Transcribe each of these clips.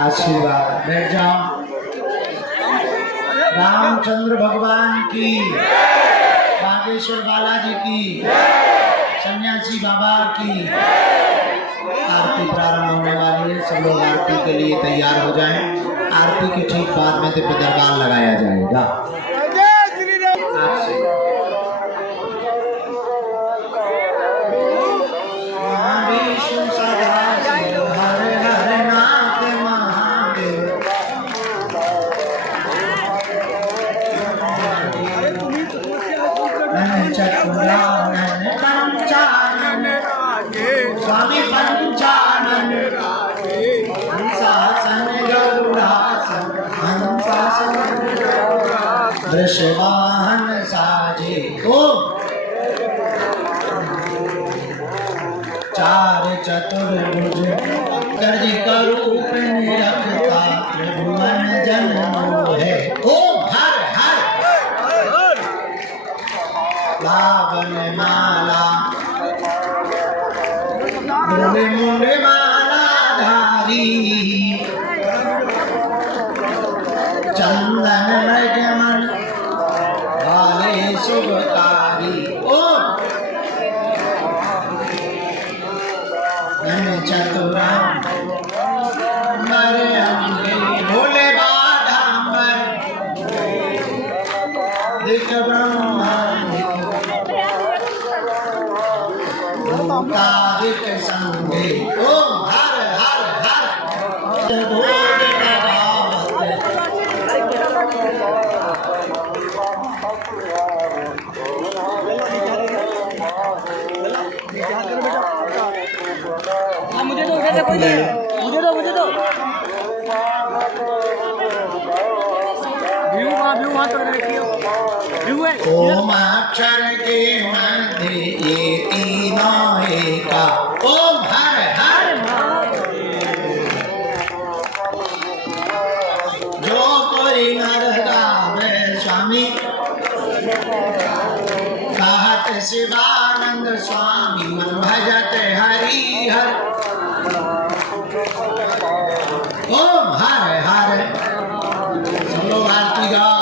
आशीर्वाद। बैठ जाओ। रामचंद्र भगवान की, बागेश्वर बालाजी की, सन्यासी बाबा की। आरती प्रारंभ होने वाली है, सब लोग आरती के लिए तैयार हो जाएं। आरती के ठीक बाद में दिव्य दरबार लगाया जाएगा। स्वामी पंचानन हंसासन गरुड़ासन हंसासन वृषवाहन साजे। ओम चार चतुर्भुज गर्ज करूप निरखता त्रिभुवन जन मोहे। ओम हर हर लावन माला मुंडे मुंडे माला धारी चंदन मृगमन वाले शुभकारी। ओम धन चतुराम मरे अम्बे भोले बाधाम्बर दिख ब्रह्मांड भूतादिक संगे। ओम हर हर हर भोले मुझे दो मुझे दो व्यू वहाँ तो रखियो व्यू है। ओम अक्षर के मध्य ये तीनों एका। ओम हर हर जो कोई नर गावे स्वामी कहत शिवानंद स्वामी मन भजत हरि हर। ओम हर हर सब लोग आरती गाओ।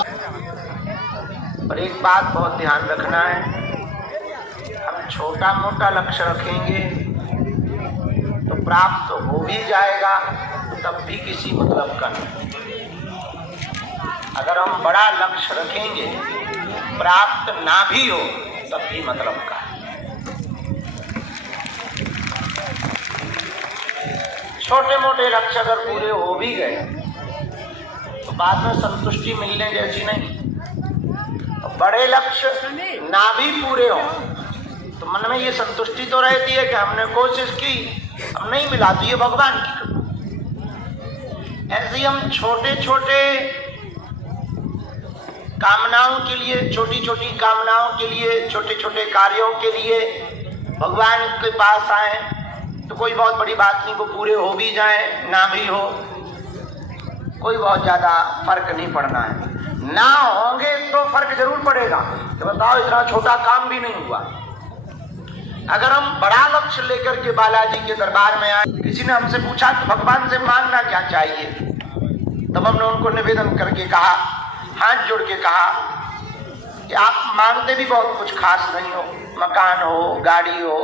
और एक बात बहुत ध्यान रखना है, हम छोटा मोटा लक्ष्य रखेंगे तो प्राप्त हो भी जाएगा, तब भी किसी मतलब का नहीं। अगर हम बड़ा लक्ष्य रखेंगे प्राप्त ना भी हो तब भी मतलब का। छोटे मोटे लक्ष्य अगर पूरे हो भी गए तो बाद में संतुष्टि मिलने जैसी नहीं। बड़े लक्ष्य ना भी पूरे हो तो मन में ये संतुष्टि तो रहती है कि हमने कोशिश की, अब नहीं मिला तो ये भगवान की कृपा। ऐसे ही हम छोटे छोटे कामनाओं के लिए, छोटी छोटी कामनाओं के लिए, छोटे छोटे कार्यों के लिए भगवान के पास आए तो कोई बहुत बड़ी बात नहीं, वो पूरे हो भी जाए ना भी हो, कोई बहुत ज्यादा फर्क नहीं पड़ना है। ना होंगे तो फर्क जरूर पड़ेगा तो बताओ इतना छोटा काम भी नहीं हुआ। अगर हम बड़ा लक्ष्य लेकर के बालाजी के दरबार में आए, किसी ने हमसे पूछा तो भगवान से मांगना क्या चाहिए, तब हमने उनको निवेदन करके कहा, हाथ जोड़ के कहा कि आप मांगते भी बहुत कुछ खास नहीं हो, मकान हो, गाड़ी हो,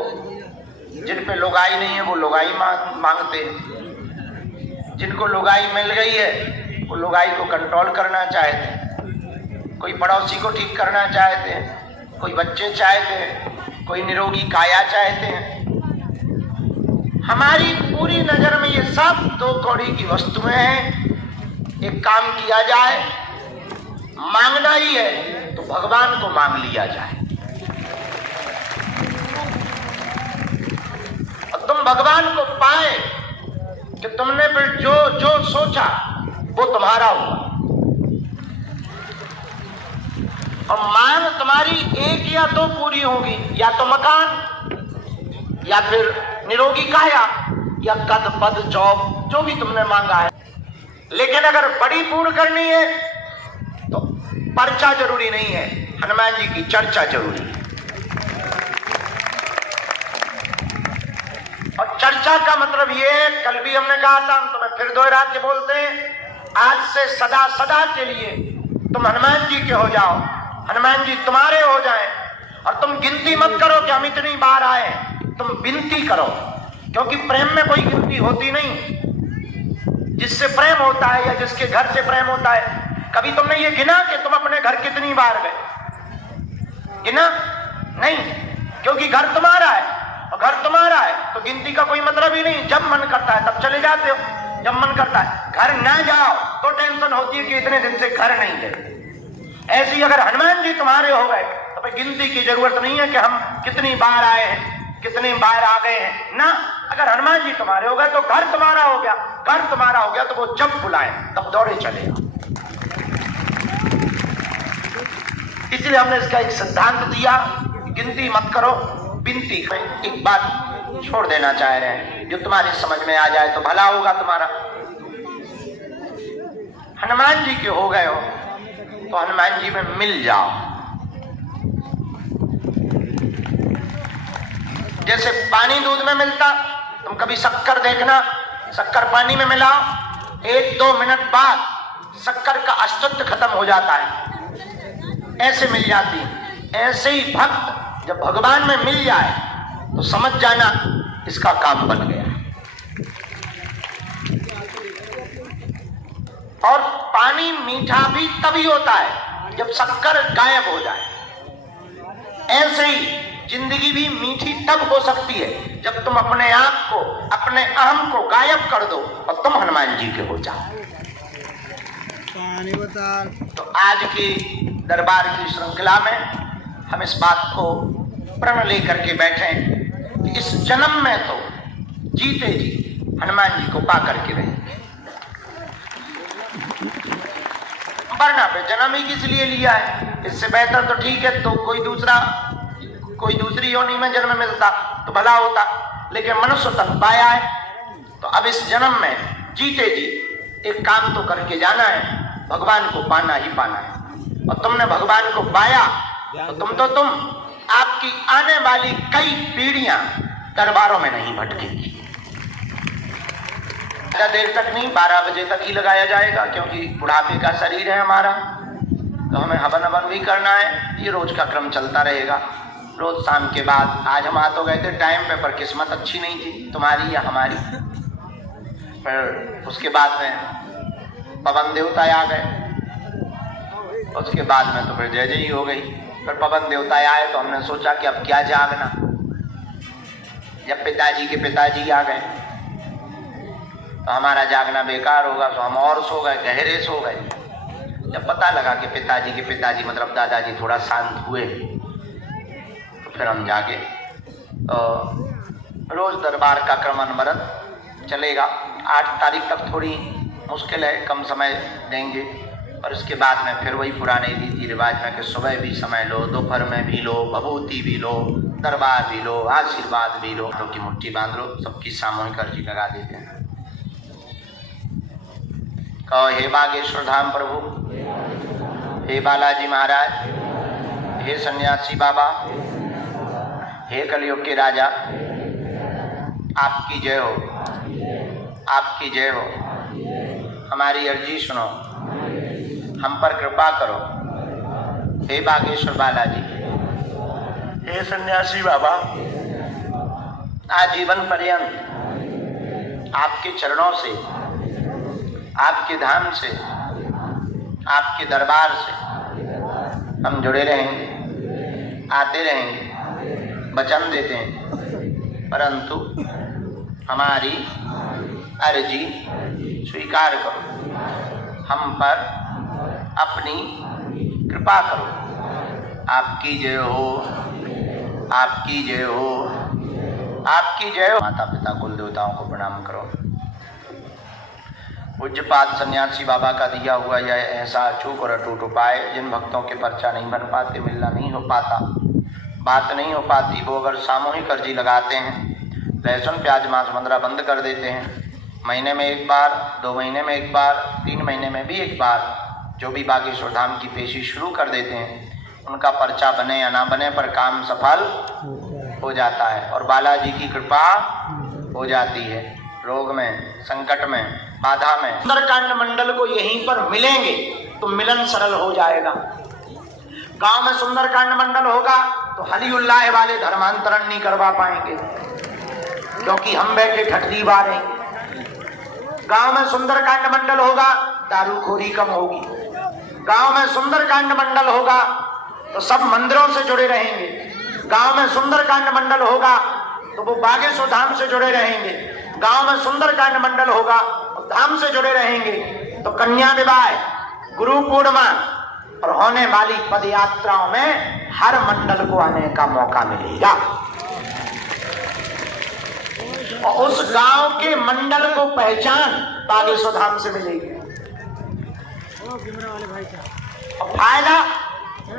जिन पे लुगाई नहीं है वो लुगाई मांगते हैं, जिनको लुगाई मिल गई है वो लुगाई को कंट्रोल करना चाहते हैं, कोई पड़ोसी को ठीक करना चाहते हैं, कोई बच्चे चाहते हैं, कोई निरोगी काया चाहते हैं। हमारी पूरी नजर में ये सब दो कौड़ी की वस्तुएं हैं। एक काम किया जाए, मांगना ही है तो भगवान को मांग लिया जाए। और तुम भगवान को पाए कि तुमने फिर जो जो सोचा वो तुम्हारा हुआ। और मांग तुम्हारी एक या दो पूरी होगी, या तो मकान, या फिर निरोगी काया, या कद पद जॉब, जो भी तुमने मांगा है। लेकिन अगर बड़ी पूर्ण करनी है तो पर्चा जरूरी नहीं है, हनुमान जी की चर्चा जरूरी है। और चर्चा का मतलब ये है, कल भी हमने कहा था, हम तुम्हें फिर दोहरा के बोलते हैं, आज से सदा सदा के लिए तुम हनुमान जी के हो जाओ, हनुमान जी तुम्हारे हो जाएं। और तुम गिनती मत करो कि हम इतनी बार आए, तुम विनती करो, क्योंकि प्रेम में कोई गिनती होती नहीं। जिससे प्रेम होता है या जिसके घर से प्रेम होता है, कभी तुमने ये गिना कि तुम अपने घर कितनी बार गए? गिना नहीं, क्योंकि घर तुम्हारा है, और घर तुम्हारा है तो गिनती का कोई मतलब ही नहीं। जब मन करता है तब चले जाते हो, जब मन करता है। घर ना जाओ तो टेंशन होती है कि इतने दिन से घर नहीं गए। ऐसी अगर हनुमान जी तुम्हारे हो गए तो फिर गिनती की जरूरत नहीं है कि हम कितनी बार आए हैं, कितनी बार आ गए हैं ना। अगर हनुमान जी तुम्हारे हो गए तो घर तुम्हारा हो गया, घर तुम्हारा हो गया तो वो जब बुलाए तब दौड़े चले। इसलिए हमने इसका एक सिद्धांत दिया, गिनती मत करो, विनती। एक बात छोड़ देना चाह रहे हैं, जो तुम्हारी समझ में आ जाए तो भला होगा तुम्हारा। हनुमान जी के हो गए हो तो हनुमान जी में मिल जाओ। जैसे पानी दूध में मिलता, तुम कभी शक्कर देखना, शक्कर पानी में मिलाओ, 1-2 मिनट बाद शक्कर का अस्तित्व खत्म हो जाता है, ऐसे मिल जाती है। ऐसे ही भक्त जब भगवान में मिल जाए तो समझ जाना इसका काम बन गया। और पानी मीठा भी तभी होता है जब शक्कर गायब हो जाए। ऐसे ही जिंदगी भी मीठी तब हो सकती है जब तुम अपने आप को, अपने अहम को गायब कर दो और तुम हनुमान जी के हो जाओ। तो आज की दरबार की श्रृंखला में हम इस बात को प्रण लेकर के बैठे कि इस जन्म में तो जीते जी हनुमान जी को पा करके रहेंगे। वरना पे जन्म ही किस लिए लिया है? इससे बेहतर तो ठीक है तो कोई दूसरी योनि में जन्म मिलता तो भला होता, लेकिन मनुष्य तन पाया है तो अब इस जन्म में जीते जी एक काम तो करके जाना है, भगवान को पाना ही पाना है। और तुमने भगवान को पाया तो तुम आपकी आने वाली कई पीढ़ियां दरबारों में नहीं भटकेगी। ज्यादा देर तक नहीं, 12 बजे तक ही लगाया जाएगा, क्योंकि बुढ़ापे का शरीर है हमारा, तो हमें हवन भी करना है। ये रोज का क्रम चलता रहेगा। रोज शाम के बाद, आज हम आ तो गए थे टाइम पे, पर किस्मत अच्छी नहीं थी तुम्हारी या हमारी। फिर उसके बाद में पवन देवता आ गए, उसके बाद में तो फिर जय जय हो गई। फिर पवन देवता आए तो हमने सोचा कि अब क्या जागना। जब पिताजी के पिताजी आ गए तो हमारा जागना बेकार होगा, तो हम और सो गए, गहरे सो गए। जब पता लगा कि पिताजी के पिताजी मतलब दादाजी थोड़ा शांत हुए तो फिर हम जागे। तो रोज दरबार का क्रम अनवरत चलेगा। 8 तारीख तक थोड़ी मुश्किल है, कम समय देंगे, और उसके बाद में फिर वही पुराने रीति रिवाज में कि सुबह भी समय लो, दोपहर में भी लो, भभूति भी लो, दरबार भी लो, आशीर्वाद भी लो, हाथों की मुट्ठी बांध लो, सबकी सामूहिक अर्जी लगा देते हैं। कहो हे बागेश्वर धाम प्रभु, हे बालाजी महाराज, हे सन्यासी बाबा, हे कलयुग के राजा, आपकी जय हो, आपकी जय हो। हमारी अर्जी सुनो, हम पर कृपा करो। हे बागेश्वर बालाजी, हे सन्यासी बाबा, आजीवन पर्यंत आपके चरणों से, आपके धाम से, आपके दरबार से हम जुड़े रहेंगे, आते रहेंगे, वचन देते हैं, परंतु हमारी अर्जी स्वीकार करो, हम पर अपनी कृपा करो। आपकी जय हो, आपकी जय हो, आपकी जय हो। माता पिता कुल देवताओं को प्रणाम करो। पूज्यपाद सन्यासी बाबा का दिया हुआ यह ऐसा अचूक और अटूट उपाय, जिन भक्तों के पर्चा नहीं बन पाते, मिलना नहीं हो पाता, बात नहीं हो पाती, वो अगर सामूहिक अर्जी लगाते हैं, लहसुन प्याज मांस मंद्रा बंद कर देते हैं, महीने में एक बार, 2 महीने में एक बार, 3 महीने में भी एक बार, जो भी बागेश्वर धाम की पेशी शुरू कर देते हैं, उनका पर्चा बने या ना बने पर काम सफल हो जाता है और बालाजी की कृपा हो जाती है। रोग में, संकट में, बाधा में सुंदरकांड मंडल को यहीं पर मिलेंगे तो मिलन सरल हो जाएगा। गांव में सुंदरकांड मंडल होगा तो हली उल्लाह वाले धर्मांतरण नहीं करवा पाएंगे, क्योंकि हम बैठे ठटरी बारेंगे। गांव में सुंदरकांड मंडल होगा, दारूखोरी कम होगी। गांव में सुंदरकांड मंडल होगा तो सब मंदिरों से जुड़े रहेंगे। गांव में सुंदरकांड मंडल होगा तो वो बागेश्वर धाम से जुड़े रहेंगे। गांव में सुंदरकांड मंडल होगा और धाम से जुड़े रहेंगे तो कन्या विवाह, गुरु पूर्णिमा और होने वाली पद यात्राओं में हर मंडल को आने का मौका मिलेगा और उस गांव के मंडल को पहचान बागेश्वर धाम से मिलेगी। और फायदा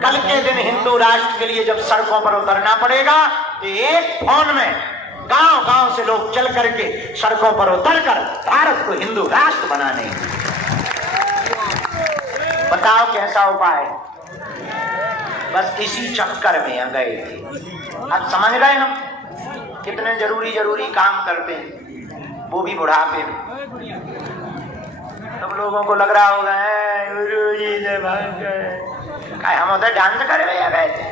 कल के दिन हिंदू राष्ट्र के लिए जब सड़कों पर उतरना पड़ेगा तो एक फोन में गांव गांव से लोग चल करके सड़कों पर उतरकर भारत को हिंदू राष्ट्र बनाने। बताओ कैसा उपाय? बस इसी चक्कर में आ गए थे। अब समझ गए हम कितने जरूरी काम करते हैं, वो भी बुढ़ापे में। सब लोगों को लग रहा होगा गुरुजी से भाग गए, हम उधर डांस करे या गए थे?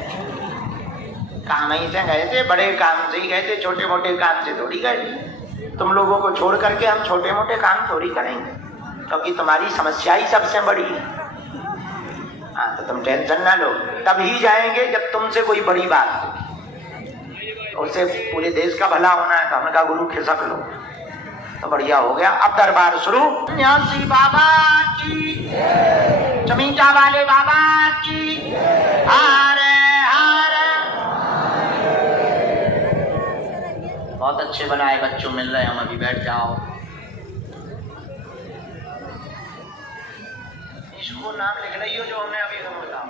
काम ही से गए थे, बड़े काम से ही गए थे, छोटे मोटे काम से थोड़ी गए। तुम लोगों को छोड़ करके हम छोटे मोटे काम थोड़ी करेंगे, क्योंकि तुम्हारी समस्या ही सबसे बड़ी है। हाँ, तो तुम टेंशन ना लो, तब ही जाएंगे जब तुमसे कोई बड़ी बात हो, उससे पूरे देश का भला होना है। तो हमने कहा गुरु खिसक लो, तो बढ़िया हो गया। अब दरबार शुरू। सन्यासी बाबा की, चमीटा वाले बाबा की, हारे हारे। बहुत अच्छे बनाए, बच्चों मिल रहे हैं, हम अभी बैठ जाओ। इसको नाम लिख रही हो जो हमने अभी बोला।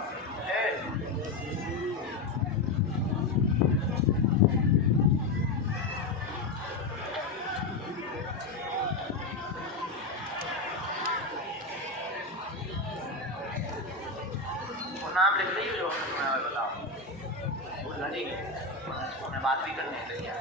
नाम लिख रही हो जो हमने बताओ। भूल नहीं गए, बात भी करने के लिए।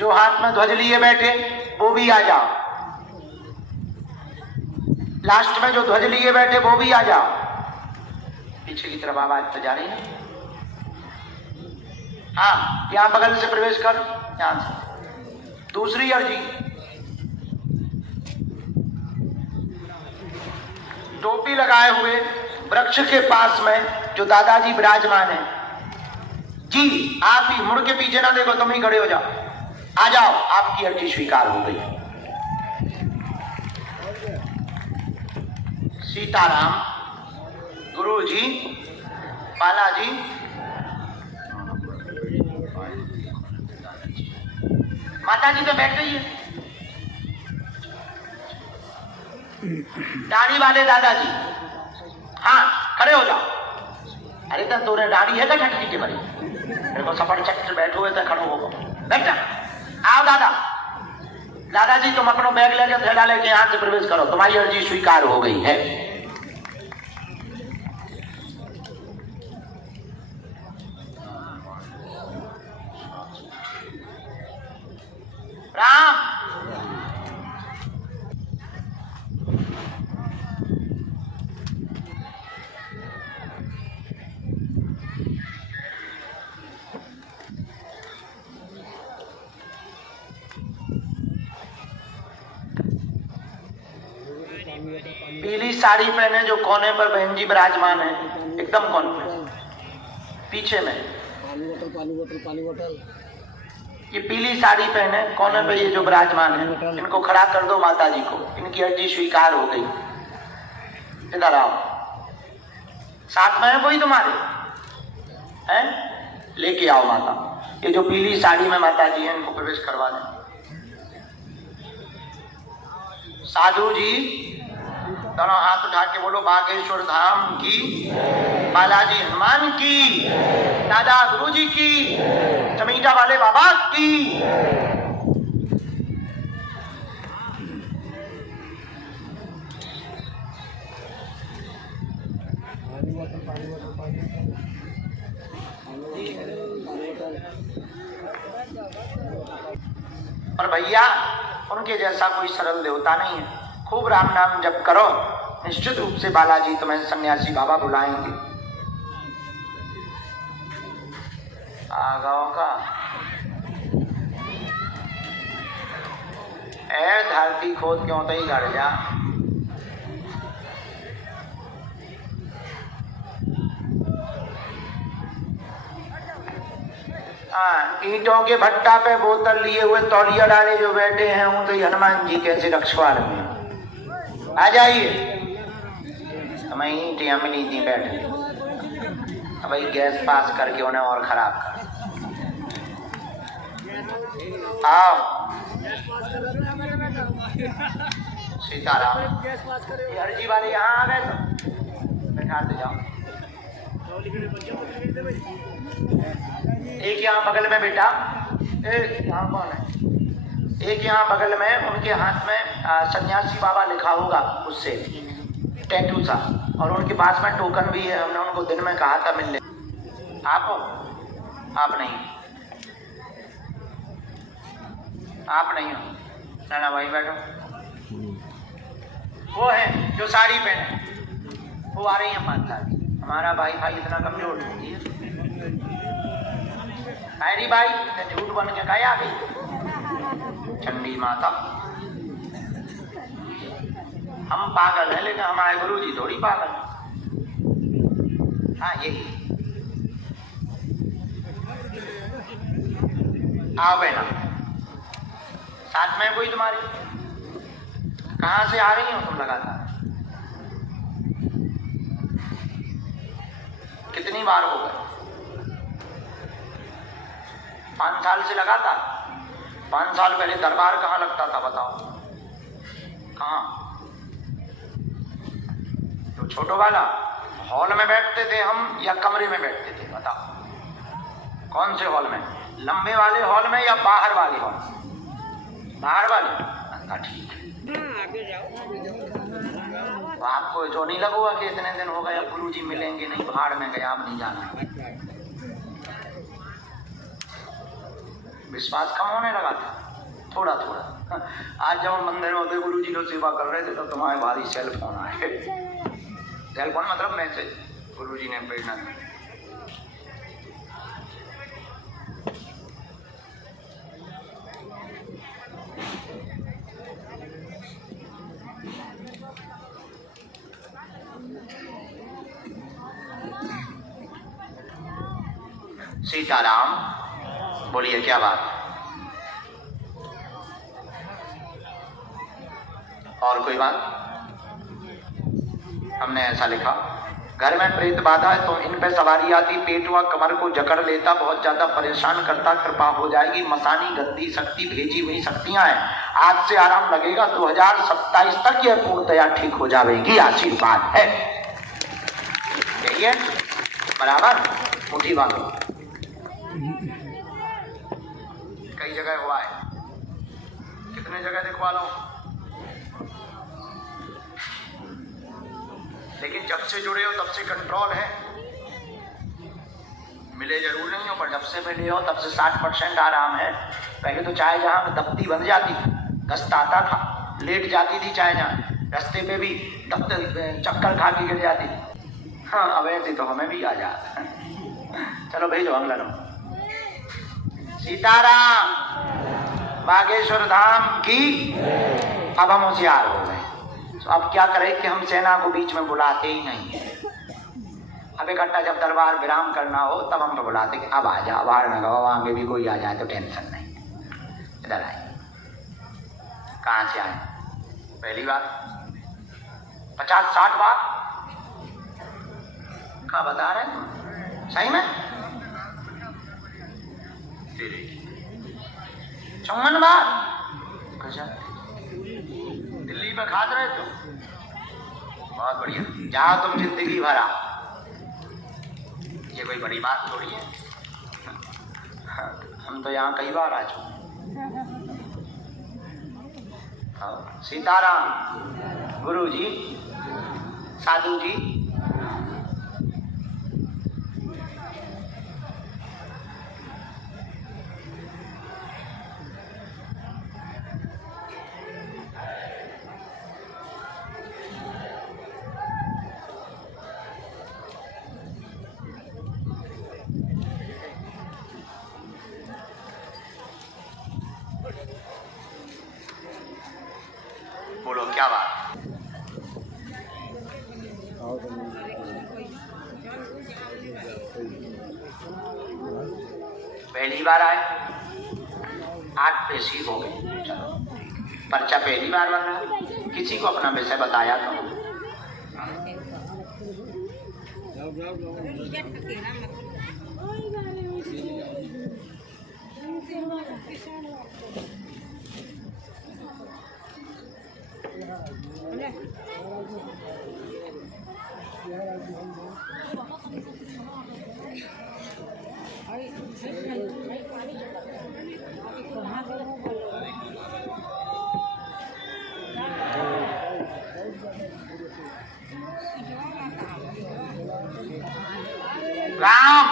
जो हाथ में ध्वज लिए बैठे वो भी आ जाओ। लास्ट में जो ध्वज लिए बैठे वो भी आ जाओ। पीछे की तरफ आवाज तो जा रही है। हाँ, यहां बगल से प्रवेश कर, यहां से। दूसरी अर्जी, टोपी लगाए हुए वृक्ष के पास में जो दादाजी विराजमान है जी, आप ही मुड़ के पीछे ना देखो, तुम ही खड़े हो जाओ, आ जाओ, आपकी अर्जी स्वीकार हो गई। सीताराम, गुरुजी, बालाजी, माता जी तो बैठ गई है। दाढ़ी वाले दादाजी, हाँ खड़े हो जाओ। अरे तो तोरे दाढ़ी है क्या छटकी के भरी? मेरे को सफर चक्र बैठे हुए थे, खड़ो हो बैठ जा। आओ दादा, दादाजी तुम अपना बैग लेकर थैला लेके यहाँ से प्रवेश करो, तुम्हारी अर्जी स्वीकार हो गई है। राम, पीली साड़ी पहने जो कोने पर बहन जी विराजमान है, एकदम कोने पे, पीछे में। पानी बोतल। ये पीली साड़ी पहने कोने पे ये जो विराजमान है, इनको खड़ा कर दो माता जी को, इनकी अर्जी स्वीकार हो गई। इधर आओ, साथ में है कोई तुम्हारे? हैं? लेके आओ माता। ये जो पीली साड़ी में माता जी है, इनको प्रवेश करवा दें। साधु जी दोनों हाथ उठा के बोलो, बागेश्वर धाम की, बालाजी हनुमान की, दादा गुरुजी की, चमीटा वाले बाबा की। और भैया, उनके जैसा कोई सरल देवता नहीं है। खूब राम नाम जप करो, निश्चित रूप से बालाजी तुम्हें सन्यासी बाबा बुलाएंगे। आगाओं का ए धरती खोद क्यों तो ही गड़ जा। ईंटों के भट्टा पे बोतल लिए हुए तौलिया डाले जो बैठे हैं, वो तो हनुमान जी कैसे रखवार में। आ जाइए, हमें ईंटियां मिली थी बैठे, भाई गैस पास करके उन्हें और खराब कर। आओ सीताराम, अर्जी वाले यहाँ आ गए तो बैठा दे जाओ। एक यहाँ बगल में बेटा, यहाँ कौन है? एक यहाँ बगल में, उनके हाथ में सन्यासी बाबा लिखा होगा, उससे टैटू सा, और उनके पास में टोकन भी है। हमने उनको दिन में कहा था मिलने। आप हो? आप नहीं, आप नहीं हो ना? ना भाई बैठो। वो है जो साड़ी पहने, वो आ रही है माता जी। हमारा भाई भाई इतना कमजोर नहीं है। अरे भाई झूठ बन के कहीं आ गई चंडी माता। हम पागल हैं, लेकिन हमारे गुरुजी थोड़ी पागल। हाँ यही। आओ बहना, साथ में कोई तुम्हारी? कहाँ से आ रही हो तुम लगातार? कितनी बार हो गए? 5 साल से लगातार? 5 साल पहले दरबार कहाँ लगता था बताओ? कहाँ? तो छोटो वाला हॉल में बैठते थे हम या कमरे में बैठते थे बताओ? कौन से हॉल में? लंबे वाले हॉल में या बाहर वाले हॉल? बाहर वाले। ठीक है, तो आपको जो नहीं लगेगा कि इतने दिन हो गए अब गुरुजी मिलेंगे नहीं, भाड़ में गया, अब नहीं जाना। विश्वास कम होने लगा था थोड़ा थोड़ा। आज जब हम मंदिर में होते गुरु जी लोग सेवा कर रहे थे तो तुम्हारे भारी सेल फोन आए। सेल फोन मतलब मैसेज, गुरु जी ने प्रेरणा दी। सीताराम, बोलिए क्या बात। और कोई बात? हमने ऐसा लिखा, घर में प्रेत बाधा है तो इन पे सवारी आती, पेट व कमर को जकड़ लेता, बहुत ज्यादा परेशान करता, कृपा हो जाएगी, मसानी गंदी शक्ति भेजी हुई शक्तियां हैं, आज से आराम लगेगा, 2027 तक यह पूर्णतया ठीक हो जाएगी, आशीर्वाद है। यही है बराबर, मुट्ठी बांधो। कई जगह हुआ है, कितने जगह दिखवा लो, लेकिन जब से जुड़े हो तब से कंट्रोल है। मिले जरूर नहीं हो, पर जब से मिले हो तब से 60% आराम है। पहले तो चाय जहां में दबती बन जाती, दस्त आता था, लेट जाती थी चाय जहां, रास्ते पे भी चक्कर खा के गिर जाती थी। हाँ, अब ऐसे तो हमें भी आ जाता। चलो भेजो अगला नंबर। सीताराम, बागेश्वर धाम की। अब हम होशियार हो गए, तो अब क्या करें कि हम सेना को बीच में बुलाते ही नहीं है। अब इकट्ठा जब दरबार विराम करना हो तब हम तो बुलाते कि अब आ जाओ, बाहर न गो, आगे भी कोई आ जाए तो टेंशन नहीं, इधर आए। कहाँ से आए? पहली बार 50-60 बार क्या बता रहे हैं? सही में 54 बार। अच्छा, दिल्ली में खाते रहे तो बहुत बढ़िया, जाओ तुम जिंदगी भरा, ये कोई बड़ी बात थोड़ी है। हम तो यहाँ कई बार आ चुके। सीताराम, गुरु जी, साधु जी, बोलो क्या बात। पहली बार आए, 8 पेशी हो गए, चलो पर्चा पहली बार बन रहा। किसी को अपना विषय बताया तो राम,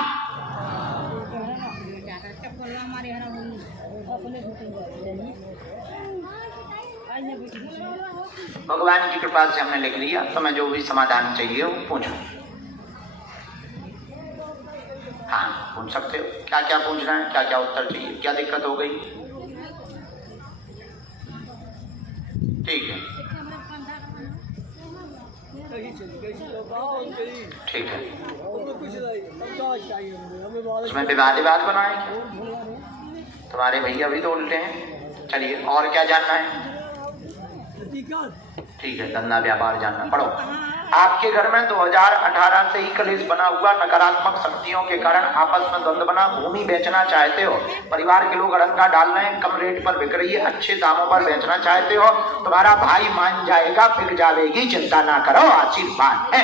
भगवान की कृपा से हमने लिख लिया, तो मैं जो भी समाधान चाहिए वो पूछो। हाँ, पूछ सकते हो, क्या क्या पूछना है, क्या क्या उत्तर चाहिए, क्या दिक्कत हो गई। ठीक है, ठीक है। उसमें विवाद बनाए, तुम्हारे भैया भी तो उल्टे हैं। चलिए, और क्या जानना है? ठीक है, धंधा व्यापार जानना। पढ़ो। आपके घर में 2018 से ही कलेश बना हुआ, नकारात्मक शक्तियों के कारण आपस में द्वंद्व बना, भूमि बेचना चाहते हो, परिवार के लोग अड़ंगा डाल रहे हैं, कम रेट पर बिक रही है, अच्छे दामों पर बेचना चाहते हो, तुम्हारा भाई मान जाएगा, बिक जाएगी, चिंता ना करो, आशीर्वाद है।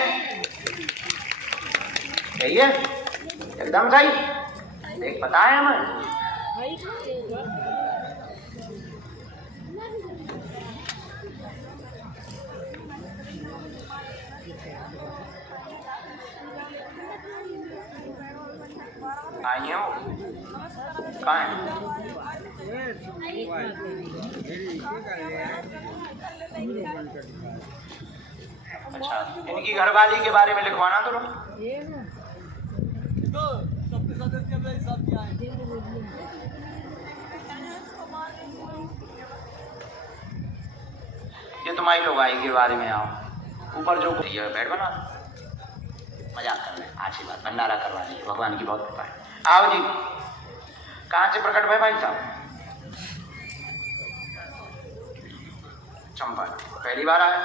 यही है, एकदम सही। देख बताए हमें। आई हो कहाँ है? अच्छा, इनकी घरवाली के बारे में लिखवाना तो ये तुम्हारी लोगाई के बारे में आओ। ऊपर जो ये बैठ बना मजाक कर रहे, अच्छी बात, भंडारा करवा दी, भगवान की बहुत कृपा है। आओ जी, कहाँ से प्रकट भाई साहब? चंपा, पहली बार आया?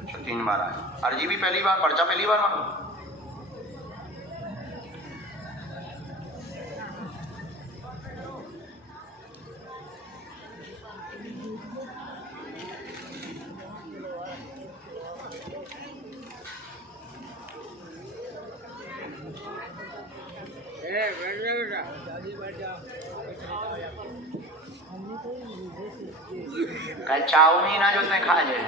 अच्छा, 3 बार आया। अर्जी भी पहली बार, पर्चा पहली बार मांगो? कल चाउमीन आज उसने खा जाए।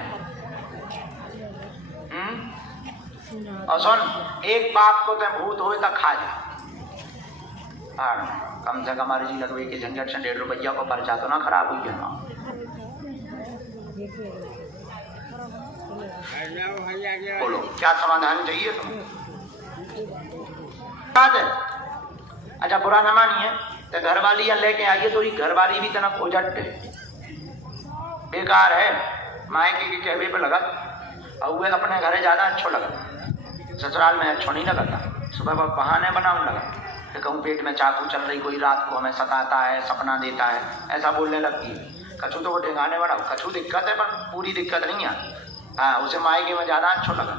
और सुन, एक बाप को तो भूत हो तक खा जा। हाँ, कम से कम अर्जी लगवे के झंझट से 1.5 रुपया को पर्चा तो ना खराब हुई है ना। बोलो क्या समाधान चाहिए तुम्हें? अच्छा, बुरा न मानिए तो घरवाली लेके आइए, तो घरवाली भी तना खोजट बेकार है। मायके के कहवे पे लगा और वे अपने घरे ज्यादा अच्छो लगा, ससुराल में अच्छो नहीं लगता। सुबह बहाने बनाने लगा कि कहूँ पेट में चाकू चल रही, कोई रात को हमें सताता है, सपना देता है, ऐसा बोलने लगती है। कछू तो वो ढेंगाने वाला, कछू दिक्कत है पर पूरी दिक्कत नहीं है। हाँ, उसे मायके में ज्यादा अच्छो लगा।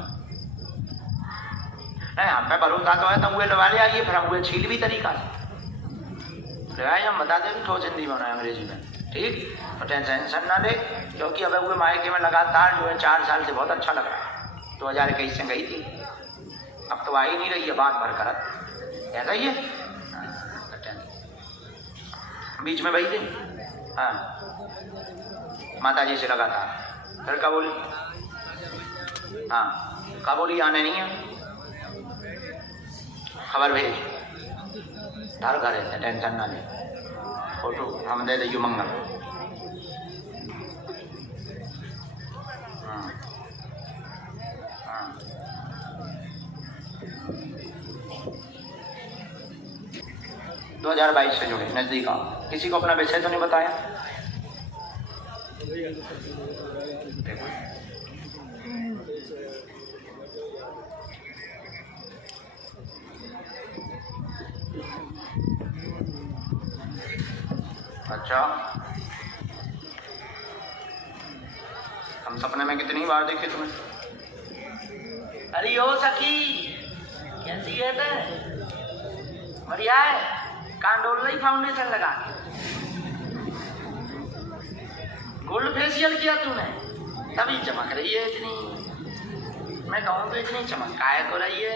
नहीं, हम पे भरोसा तो है, तो वे लगा ले आइए, फिर हम वे छील भी तरीका से हम बता दें ठोस हिंदी में अंग्रेजी में, ठीक? तो टेंशन ना ले, क्योंकि अब वो मायके में लगातार जो है 4 साल से बहुत अच्छा लग रहा है। 2021 से गई थी, अब तो आ ही नहीं रही है, बात भर करत ऐसा ही है। बीच में वही थी, हाँ, माता जी से लगातार। फिर क्या बोली? हाँ, क्या बोली? आने नहीं है, खबर भेज, तार घर है, टेंशन ना ले, फोटो हम दे दे मंगल। हाँ, हाँ। 2022 से जुड़े, नजदीक आओ। किसी को अपना विषय तो नहीं बताया? अच्छा, हम सपने में कितनी बार देखे तुम्हें? अरे ओ सखी, कैसी है ते? बढ़िया है। कहाँ डोल रही फाउंडेशन लगा के? गोल्ड फेशियल किया तूने, तभी चमक रही है इतनी। मैं कहूँ तो इतनी चमक काय को रही है?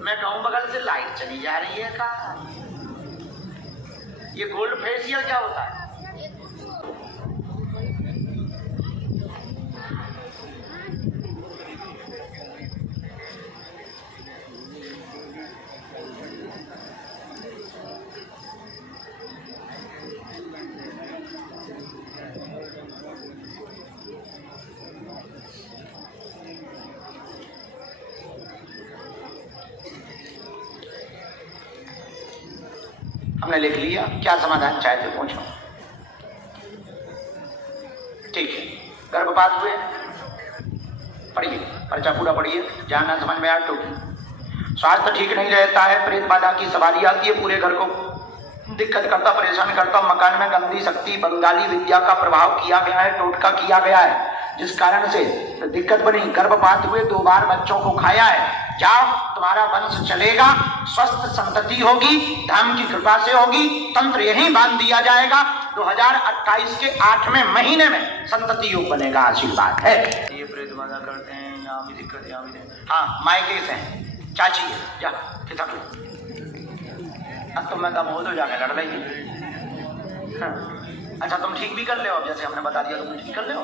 मैं कहूँ बगल से लाइट चली जा रही है का? ये गोल्ड फेशियल क्या होता है? हमने लिख लिया, क्या समाधान चाहते पूछो। ठीक है, गर्भपात हुए, पढ़िए पर्चा पूरा पढ़िए, जानना समझ में आया। तो स्वास्थ्य ठीक नहीं रहता है, प्रेत बाधा की सवारी आती है, पूरे घर को दिक्कत करता, परेशान करता। मकान में गंदी शक्ति, बंगाली विद्या का प्रभाव किया गया है, टोटका किया गया है, जिस कारण से दिक्कत बनी। गर्भपात हुए, 2 बार बच्चों को खाया है। जाओ, तुम्हारा वंश चलेगा, स्वस्थ संतति होगी, धाम की कृपा से होगी। तंत्र यही बांध दिया जाएगा, 2028 के 8वें महीने में संतति योग बनेगा। आशीर्वाद है। ये प्रेत बाधा करते हैं, यहाँ भी दिक्कत, यहाँ भी। हाँ, मायके से चाची है, जा खिसक लो। अब तो मैं कम हो तो जाके लड़ रही हूँ। हाँ। अच्छा, तुम ठीक भी कर ले, अब जैसे हमने बता दिया तुम ठीक कर ले।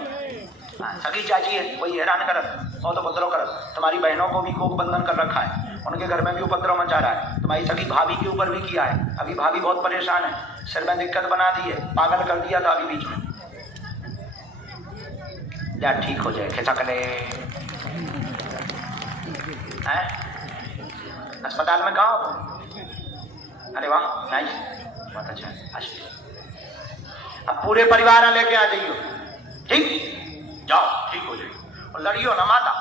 हाँ, सगी चाची है, वही हैरान कर और तो बदलो कर। तुम्हारी बहनों को भी कोक बंधन कर रखा है, उनके घर में भी उपद्रव मचा रहा है। तुम्हारी सगी भाभी के ऊपर भी किया है। अभी भाभी बहुत परेशान है, सिर में दिक्कत बना दी है, पागल कर दिया था अभी बीच में। या ठीक हो जाए, खिसक ले हैं? अस्पताल में कहाँ हो? अरे वाह, नाइस, बहुत अच्छा, अब पूरे परिवार लेके आ जाइयो, ठीक? जाओ, ठीक हो जाइए। और लड़ियो ना माता,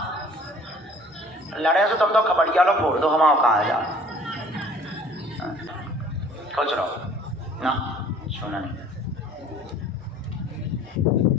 लड़े से तुम तो खबड़िया लो फोड़ दो, हम कहा जा खुश रहो ना, सोना नहीं।